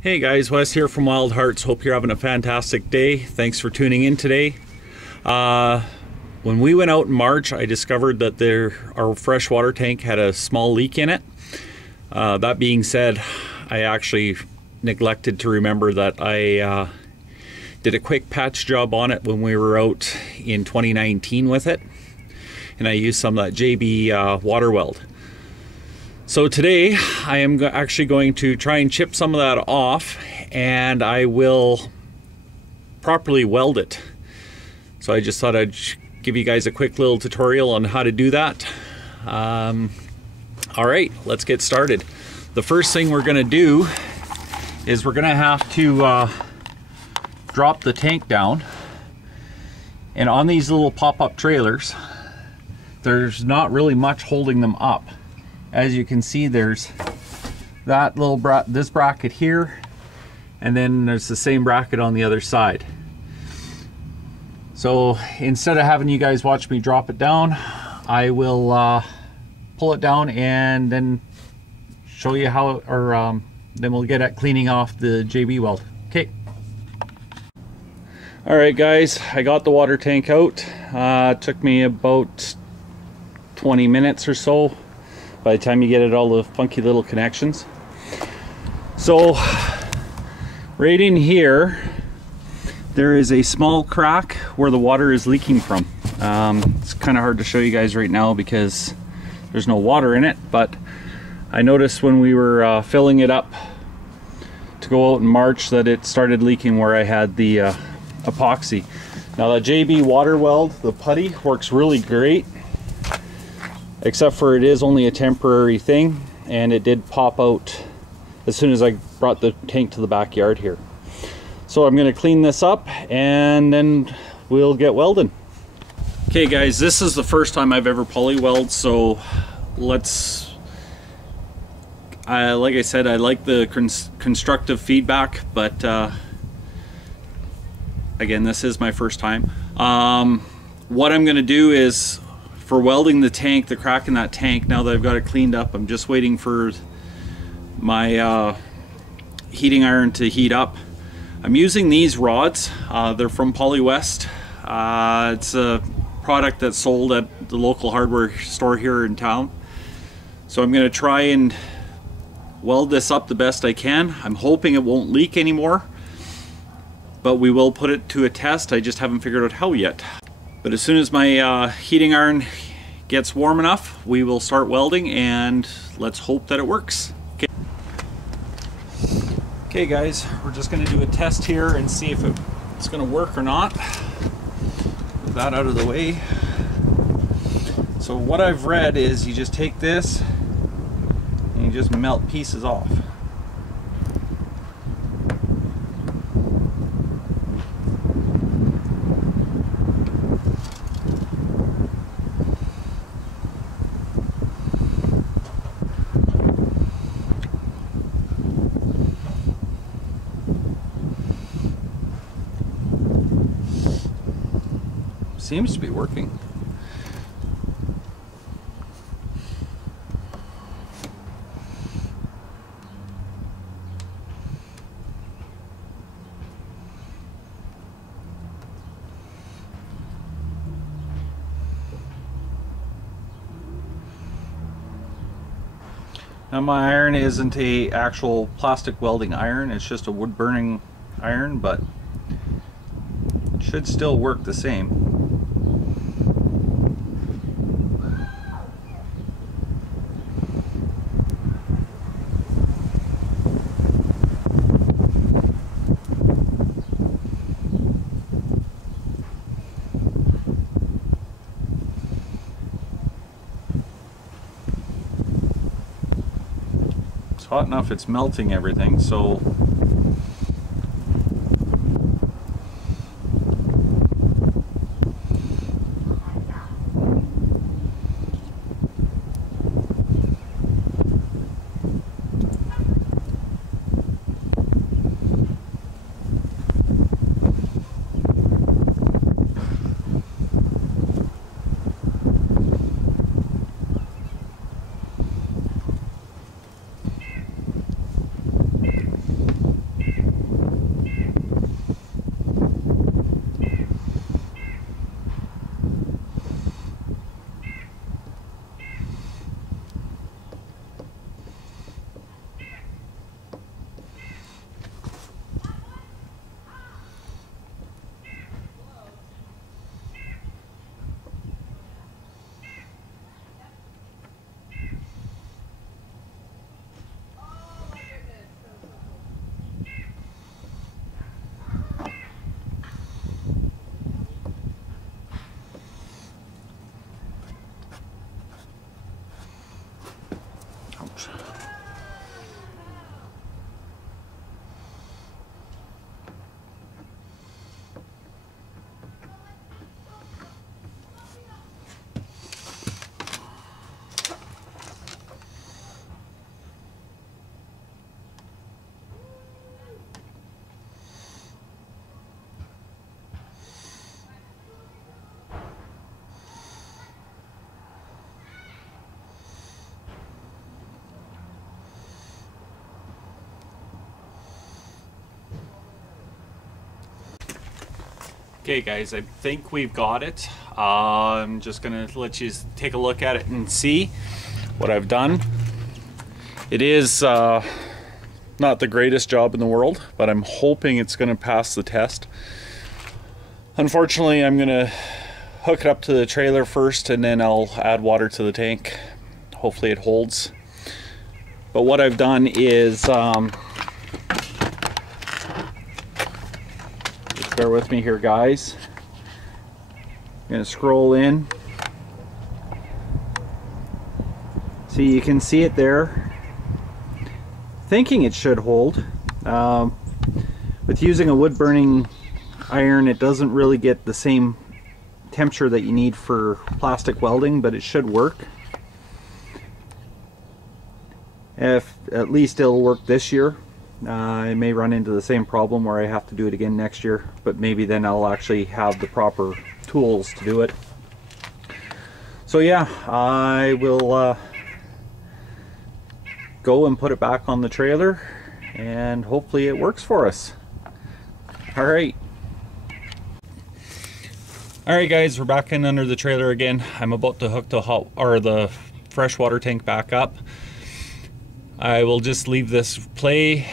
Hey guys, Wes here from Wild Hearts. Hope you're having a fantastic day. Thanks for tuning in today. When we went out in March, I discovered that our freshwater tank had a small leak in it. That being said, I actually neglected to remember that I did a quick patch job on it when we were out in 2019 with it. And I used some of that JB water weld. So today I am actually going to try and chip some of that off, and I will properly weld it. So I just thought I'd give you guys a quick little tutorial on how to do that. All right, let's get started. The first thing we're gonna do is we're gonna have to drop the tank down. And on these little pop-up trailers, there's not really much holding them up. As you can see, there's that little this bracket here, and then there's the same bracket on the other side. So instead of having you guys watch me drop it down, I will pull it down and then show you how, or then we'll get at cleaning off the JB weld. Okay. All right, guys, I got the water tank out. It took me about 20 minutes or so. By the time you get it all the funky little connections. So right in here there is a small crack where the water is leaking from. It's kind of hard to show you guys right now because there's no water in it, but I noticed when we were filling it up to go out in March that it started leaking where I had the epoxy. Now the JB water weld, the putty, works really great, except for it is only a temporary thing, and it did pop out as soon as I brought the tank to the backyard here. So I'm going to clean this up and then we'll get welding. Okay guys, this is the first time I've ever poly weld, so let's, like I said, I like the constructive feedback, but again, this is my first time. What I'm going to do is, for welding the tank, the crack in that tank, now that I've got it cleaned up, I'm just waiting for my heating iron to heat up. I'm using these rods. They're from Poly West. It's a product that's sold at the local hardware store here in town. So I'm going to try and weld this up the best I can. I'm hoping it won't leak anymore, but we will put it to a test. I just haven't figured out how yet. But as soon as my heating iron gets warm enough, we will start welding, and let's hope that it works. Okay, okay guys, we're just going to do a test here and see if it's going to work or not. With that out of the way. So what I've read is you just take this and you just melt pieces off. Seems to be working. Now my iron isn't a actual plastic welding iron, it's just a wood burning iron, but it should still work the same. Hot enough, it's melting everything, so Okay guys, I think we've got it. I'm just gonna let you take a look at it and see what I've done. It is not the greatest job in the world, but I'm hoping it's gonna pass the test. Unfortunately, I'm gonna hook it up to the trailer first and then I'll add water to the tank. Hopefully it holds. But what I've done is, just bear with me here guys. I'm gonna scroll in. See, you can see it there. Thinking it should hold. With using a wood burning iron, it doesn't really get the same temperature that you need for plastic welding, but it should work. If at least it'll work this year. I may run into the same problem where I have to do it again next year, but maybe then I'll actually have the proper tools to do it. So yeah, I will go and put it back on the trailer and hopefully it works for us. Alright. Alright guys, we're back in under the trailer again. I'm about to hook the freshwater tank back up. I will just leave this play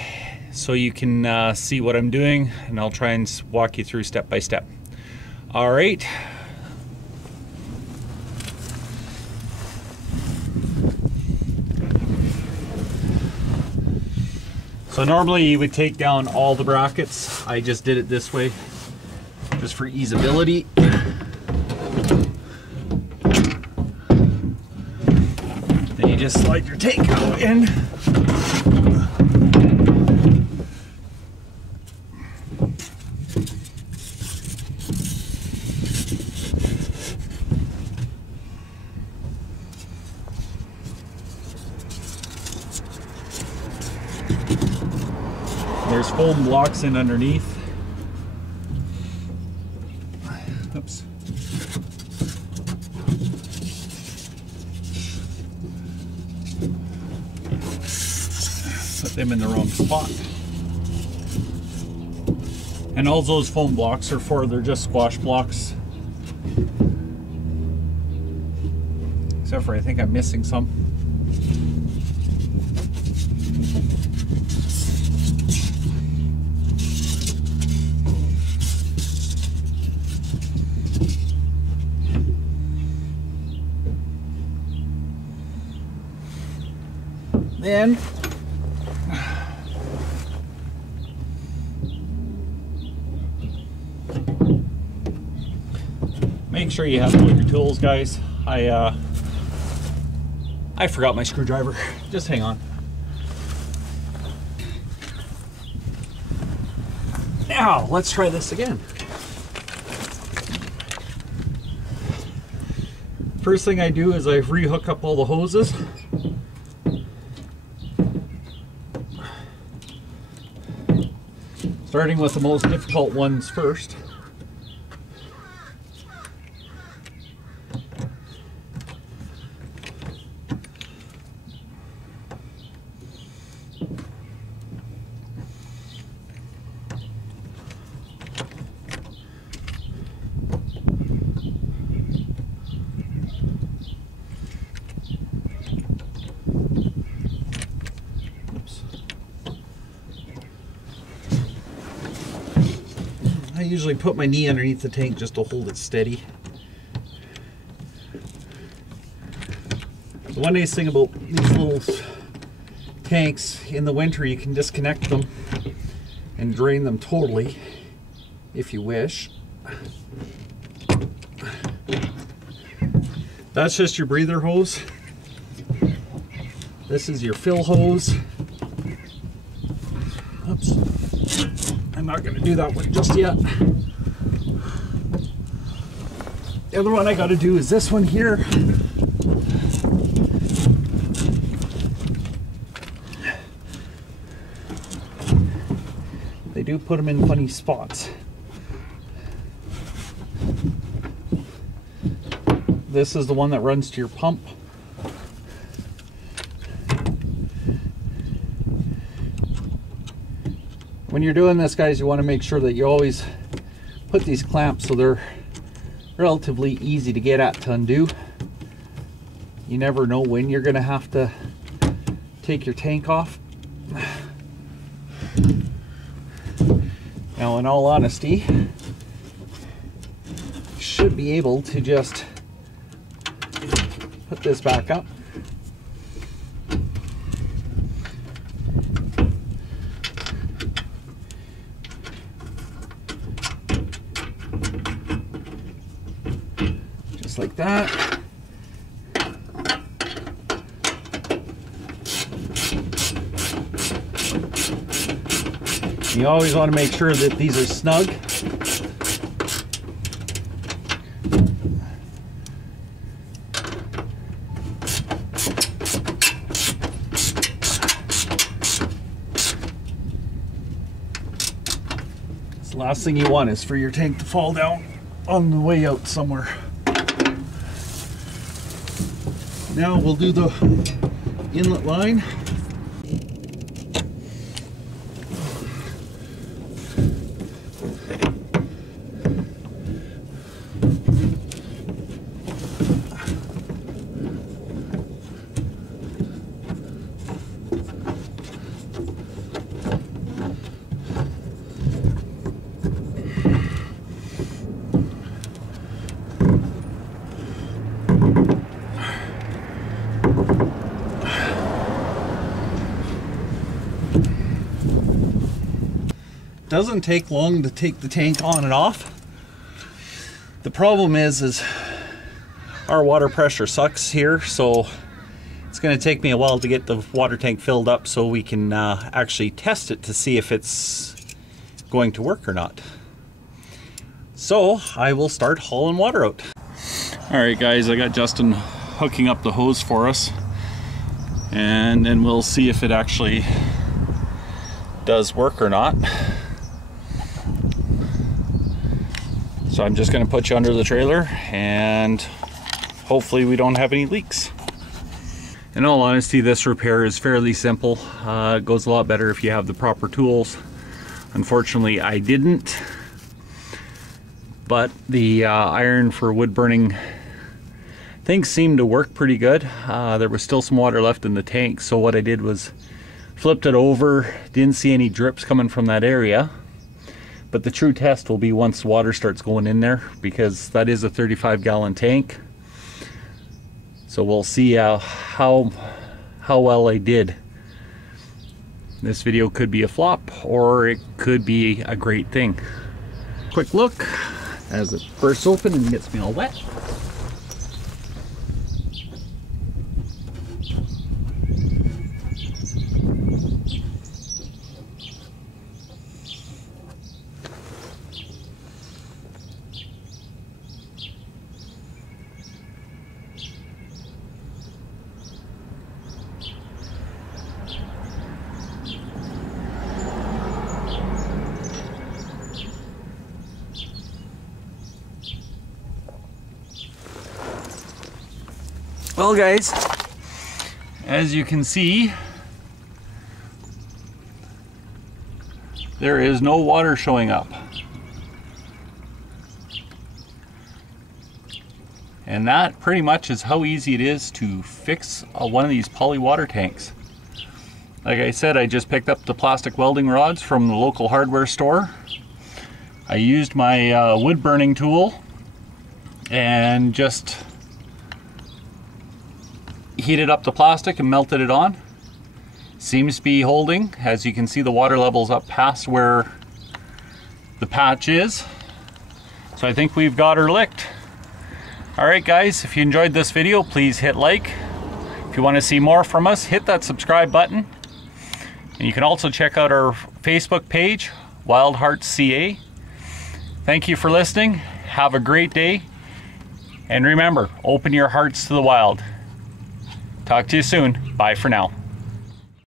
so you can see what I'm doing, and I'll try and walk you through step by step. Alright. So normally you would take down all the brackets. I just did it this way, just for easeability. Then you just slide your tank out in. There's foam blocks in underneath. Oops. Put them in the wrong spot. And all those foam blocks are they're just squash blocks. Except for I think I'm missing some. Then make sure you have all your tools, guys. I forgot my screwdriver. Just hang on. Now let's try this again. First thing I do is I re-hook up all the hoses. Starting with the most difficult ones first. I usually put my knee underneath the tank just to hold it steady. The one nice thing about these little tanks, in the winter you can disconnect them and drain them totally if you wish. That's just your breather hose. This is your fill hose. Oops. I'm not going to do that one just yet. The other one I got to do is this one here. They do put them in funny spots. This is the one that runs to your pump. When you're doing this, guys, you want to make sure that you always put these clamps so they're relatively easy to get at to undo. You never know when you're gonna have to take your tank off. Now, in all honesty, you should be able to just put this back up. Just like that. You always want to make sure that these are snug. The last thing you want is for your tank to fall down on the way out somewhere. Now we'll do the inlet line. Doesn't take long to take the tank on and off. The problem is our water pressure sucks here, so it's going to take me a while to get the water tank filled up so we can actually test it to see if it's going to work or not. So I will start hauling water out. Alright guys, I got Justin hooking up the hose for us, and then we'll see if it actually does work or not. So I'm just going to put you under the trailer and hopefully we don't have any leaks. In all honesty, this repair is fairly simple. It goes a lot better if you have the proper tools. Unfortunately, I didn't. But the iron for wood burning things seemed to work pretty good. There was still some water left in the tank, so what I did was flipped it over. Didn't see any drips coming from that area. But the true test will be once water starts going in there, because that is a 35-gallon tank. So we'll see how well I did. This video could be a flop, or it could be a great thing. Quick look as it bursts open and gets me all wet. Well guys, as you can see, there is no water showing up. And that pretty much is how easy it is to fix one of these poly water tanks. Like I said, I just picked up the plastic welding rods from the local hardware store. I used my wood burning tool and just heated up the plastic and melted it on. Seems to be holding. As you can see, the water level's up past where the patch is. So I think we've got her licked. Alright guys, if you enjoyed this video, please hit like. If you want to see more from us, hit that subscribe button. And you can also check out our Facebook page, Wild Hearts CA. Thank you for listening. Have a great day. And remember, open your hearts to the wild. Talk to you soon. Bye for now.